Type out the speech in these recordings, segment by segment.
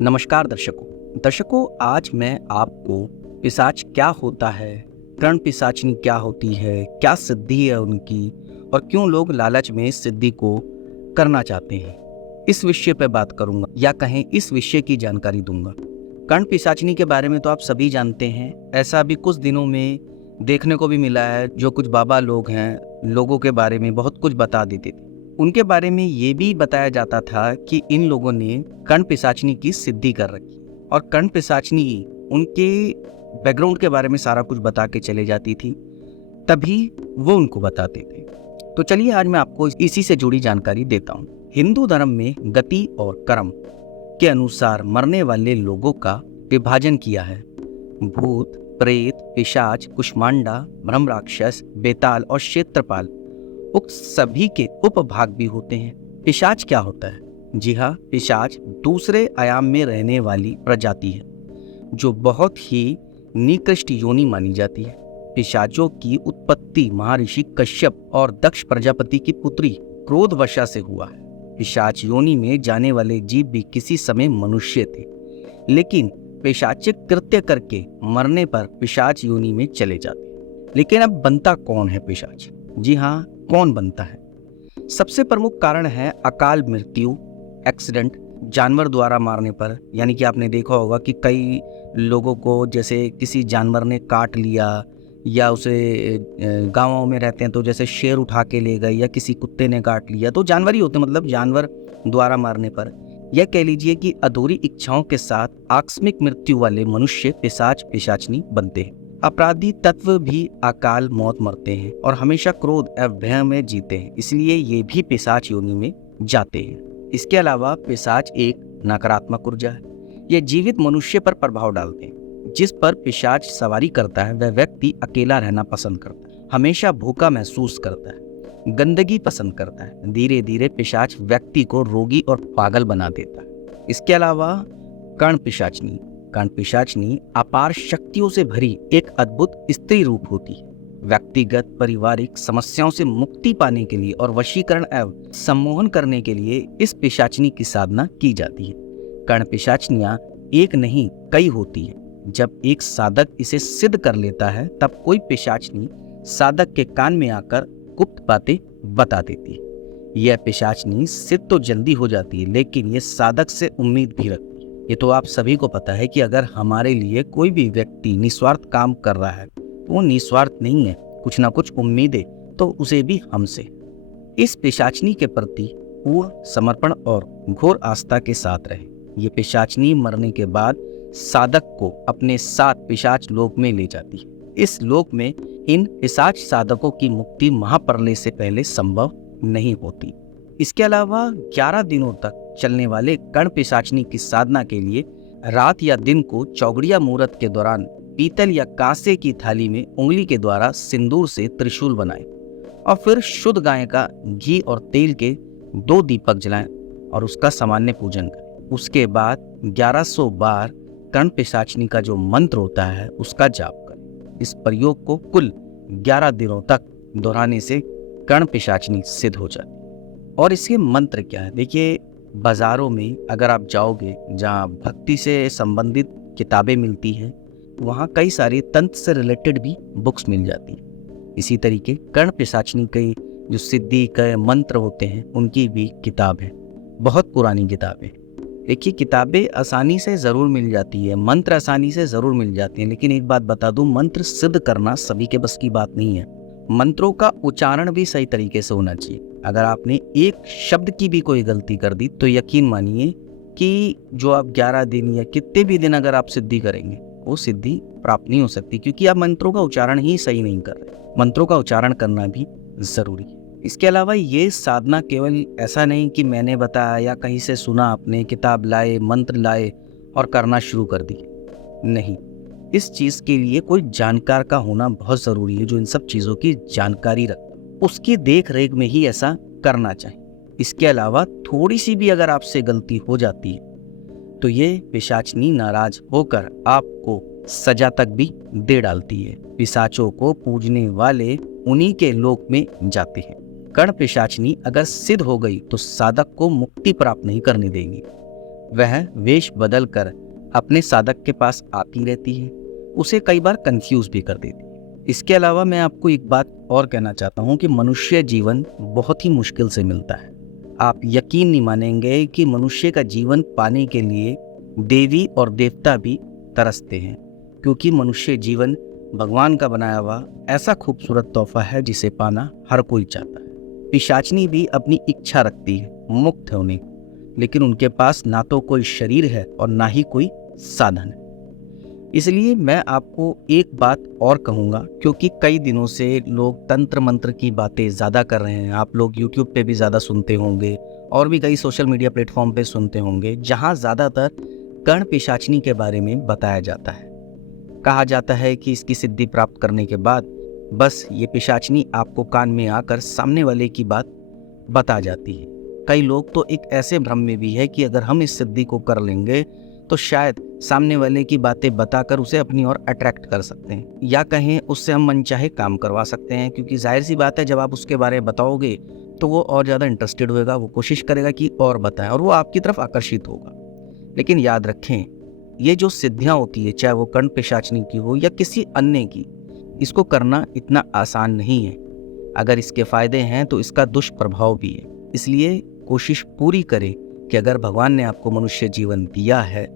नमस्कार दर्शकों आज मैं आपको पिशाच क्या होता है, कर्ण पिशाचनी क्या होती है, क्या सिद्धि है उनकी और क्यों लोग लालच में इस सिद्धि को करना चाहते हैं, इस विषय पे बात करूंगा या कहें इस विषय की जानकारी दूंगा। कर्ण पिशाचनी के बारे में तो आप सभी जानते हैं। ऐसा भी कुछ दिनों में देखने को भी मिला है, जो कुछ बाबा लोग हैं लोगों के बारे में बहुत कुछ बता देते थे। उनके बारे में ये भी बताया जाता था कि इन लोगों ने कर्ण पिशाचनी की सिद्धि कर रखी और कर्ण पिशाचनी उनके बैकग्राउंड के बारे में सारा कुछ बता के चले जाती थी, तभी वो उनको बताते थे। तो चलिए आज मैं आपको इसी से जुड़ी जानकारी देता हूँ। हिंदू धर्म में गति और कर्म के अनुसार मरने वाले लोगों का विभाजन किया है। भूत, प्रेत, पिशाच, कुष्मांडा, ब्रह्म राक्षस, बेताल और क्षेत्रपाल उक्त सभी के उपभाग भी होते हैं। पिशाच क्या होता है? जी हाँ, पिशाच दूसरे आयाम में रहने वाली प्रजाति है जो बहुत ही निकृष्ट योनि मानी जाती है। पिशाचों की उत्पत्ति महर्षि कश्यप और दक्ष प्रजापति की पुत्री क्रोधवशा से हुआ है। पिशाच योनि में जाने वाले जीव भी किसी समय मनुष्य थे, लेकिन पिशाचिक कृत्य करके मरने पर पिशाच योनि में चले जाते। लेकिन अब बनता कौन है पिशाच? जी हाँ, कौन बनता है? सबसे प्रमुख कारण है अकाल मृत्यु, एक्सीडेंट, जानवर द्वारा मारने पर। यानी कि आपने देखा होगा कि कई लोगों को जैसे किसी जानवर ने काट लिया या उसे गांवों में रहते हैं तो जैसे शेर उठा के ले गए या किसी कुत्ते ने काट लिया, तो जानवर ही होते, मतलब जानवर द्वारा मारने पर। यह कह लीजिए कि अधूरी इच्छाओं के साथ आकस्मिक मृत्यु वाले मनुष्य पिशाच पिशाचनी बनते हैं। अपराधी तत्व भी अकाल मौत मरते हैं और हमेशा क्रोध एवं भय में जीते हैं, इसलिए ये भी पिशाच योनि में जाते हैं। इसके अलावा पिशाच एक नकारात्मक ऊर्जा है। ये जीवित मनुष्य पर प्रभाव डालते हैं। जिस पर पिशाच सवारी करता है वह व्यक्ति अकेला रहना पसंद करता है, हमेशा भूखा महसूस करता है, गंदगी पसंद करता है। धीरे धीरे पिशाच व्यक्ति को रोगी और पागल बना देता है। इसके अलावा कर्ण पिशाचनी अपार शक्तियों से भरी एक अद्भुत स्त्री रूप होती है। व्यक्तिगत पारिवारिक समस्याओं से मुक्ति पाने के लिए और वशीकरण एवं सम्मोहन करने के लिए इस पिशाचनी की साधना की जाती है। कर्ण पिशाचनियां एक नहीं कई होती है। जब एक साधक इसे सिद्ध कर लेता है तब कोई पिशाचनी साधक के कान में आकर गुप्त बातें बता देती है। यह पिशाचनी सिद्ध तो जल्दी हो जाती है, लेकिन यह साधक से उम्मीद भी रखती है। ये तो आप सभी को पता है कि अगर हमारे लिए कोई भी व्यक्ति निस्वार्थ काम कर रहा है तो वो निस्वार्थ नहीं है, कुछ ना कुछ उम्मीदें तो उसे भी हमसे। इस पिशाचनी के प्रति पूर्ण समर्पण और घोर आस्था के साथ रहे। ये पिशाचनी मरने के बाद साधक को अपने साथ पिशाच लोक में ले जाती है। इस लोक में इन पिशाच साधकों की मुक्ति महाप्रलय से पहले संभव नहीं होती। इसके अलावा 11 दिनों तक चलने वाले कर्ण पिशाचनी की साधना के लिए रात या दिन को चौगड़िया मुहूर्त के दौरान पीतल या कांसे की थाली में उंगली के द्वारा सिंदूर से त्रिशूल बनाएं और फिर शुद्ध गाय का घी और तेल के 2 दीपक जलाएं और उसका सामान्य पूजन करें। उसके बाद 1100 बार कर्ण पिशाचनी का जो मंत्र होता है उसका जाप करें। इस प्रयोग को कुल 11 दिनों तक दोहराने से कर्ण पिशाचनी सिद्ध हो जाती है। और इसके मंत्र क्या है? देखिए, बाजारों में अगर आप जाओगे जहाँ भक्ति से संबंधित किताबें मिलती हैं, वहाँ कई सारी तंत्र से रिलेटेड भी बुक्स मिल जाती हैं। इसी तरीके कर्ण पिशाचनी के जो सिद्धि के मंत्र होते हैं उनकी भी किताब है, बहुत पुरानी किताबें। देखिए, किताबें आसानी से ज़रूर मिल जाती है, मंत्र आसानी से ज़रूर मिल जाते हैं, लेकिन एक बात बता दूं, मंत्र सिद्ध करना सभी के बस की बात नहीं है। मंत्रों का उच्चारण भी सही तरीके से होना चाहिए। अगर आपने एक शब्द की भी कोई गलती कर दी तो यकीन मानिए कि जो आप 11 दिन या कितने भी दिन अगर आप सिद्धि करेंगे वो सिद्धि प्राप्त नहीं हो सकती, क्योंकि आप मंत्रों का उच्चारण ही सही नहीं कर रहे। मंत्रों का उच्चारण करना भी जरूरी है। इसके अलावा ये साधना केवल ऐसा नहीं कि मैंने बताया या कहीं से सुना, आपने किताब लाए, मंत्र लाए और करना शुरू कर दिए। नहीं, इस चीज के लिए कोई जानकार का होना बहुत जरूरी है, जो इन सब चीजों की जानकारी रखे, उसकी देख रेख में ही ऐसा करना चाहिए। इसके अलावा थोड़ी सी भी अगर आपसे गलती हो जाती है तो ये पिशाचनी नाराज होकर आपको सजा तक भी दे डालती है। पिशाचों को पूजने वाले उन्हीं के लोक में जाते हैं। कर्ण पिशाचनी अगर सिद्ध हो गई तो साधक को मुक्ति प्राप्त नहीं करने देंगी। वह वेश बदल कर अपने साधक के पास आती रहती है, उसे कई बार कंफ्यूज भी कर देती है। इसके अलावा मैं आपको एक बात और कहना चाहता हूँ कि मनुष्य जीवन बहुत ही मुश्किल से मिलता है। आप यकीन नहीं मानेंगे कि मनुष्य का जीवन पाने के लिए देवी और देवता भी तरसते हैं, क्योंकि मनुष्य जीवन भगवान का बनाया हुआ ऐसा खूबसूरत तोहफा है जिसे पाना हर कोई चाहता है। पिशाचनी भी अपनी इच्छा रखती है, मुक्त है उन्हें, लेकिन उनके पास ना तो कोई शरीर है और ना ही कोई साधन है। इसलिए मैं आपको एक बात और कहूँगा, क्योंकि कई दिनों से लोग तंत्र मंत्र की बातें ज़्यादा कर रहे हैं। आप लोग यूट्यूब पे भी ज़्यादा सुनते होंगे और भी कई सोशल मीडिया प्लेटफॉर्म पे सुनते होंगे, जहाँ ज़्यादातर कर्ण पिशाचनी के बारे में बताया जाता है। कहा जाता है कि इसकी सिद्धि प्राप्त करने के बाद बस ये पिशाचनी आपको कान में आकर सामने वाले की बात बता जाती है। कई लोग तो एक ऐसे भ्रम में भी है कि अगर हम इस सिद्धि को कर लेंगे तो शायद सामने वाले की बातें बताकर उसे अपनी ओर अट्रैक्ट कर सकते हैं, या कहें उससे हम मनचाहे काम करवा सकते हैं। क्योंकि जाहिर सी बात है, जब आप उसके बारे में बताओगे तो वो और ज़्यादा इंटरेस्टेड होएगा, वो कोशिश करेगा कि और बताएं और वो आपकी तरफ आकर्षित होगा। लेकिन याद रखें, ये जो सिद्धियाँ होती है, चाहे वो कर्ण पिशाचनी की हो या किसी अन्य की, इसको करना इतना आसान नहीं है। अगर इसके फायदे हैं तो इसका दुष्प्रभाव भी है। इसलिए कोशिश पूरी करें कि अगर भगवान ने आपको मनुष्य जीवन दिया है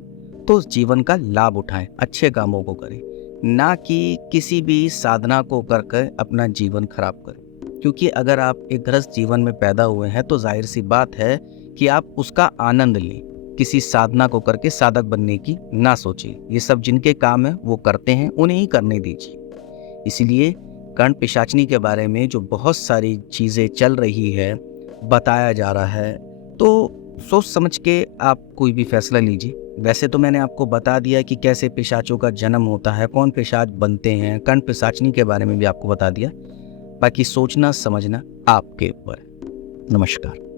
तो उस जीवन का लाभ उठाएं, अच्छे कामों को करें, ना कि किसी भी साधना को करके अपना जीवन खराब करें। क्योंकि अगर आप एक गृहस्थ जीवन में पैदा हुए हैं तो जाहिर सी बात है कि आप उसका आनंद लें। किसी साधना को करके साधक बनने की ना सोचिए। ये सब जिनके काम है वो करते हैं, उन्हें ही करने दीजिए। इसलिए कर्ण पिशाचनी के बारे में जो बहुत सारी चीज़ें चल रही है, बताया जा रहा है, तो सोच समझ के आप कोई भी फैसला लीजिए। वैसे तो मैंने आपको बता दिया कि कैसे पिशाचों का जन्म होता है, कौन पिशाच बनते हैं, कर्ण पिशाचनी के बारे में भी आपको बता दिया। बाकी सोचना समझना आपके ऊपर है। नमस्कार।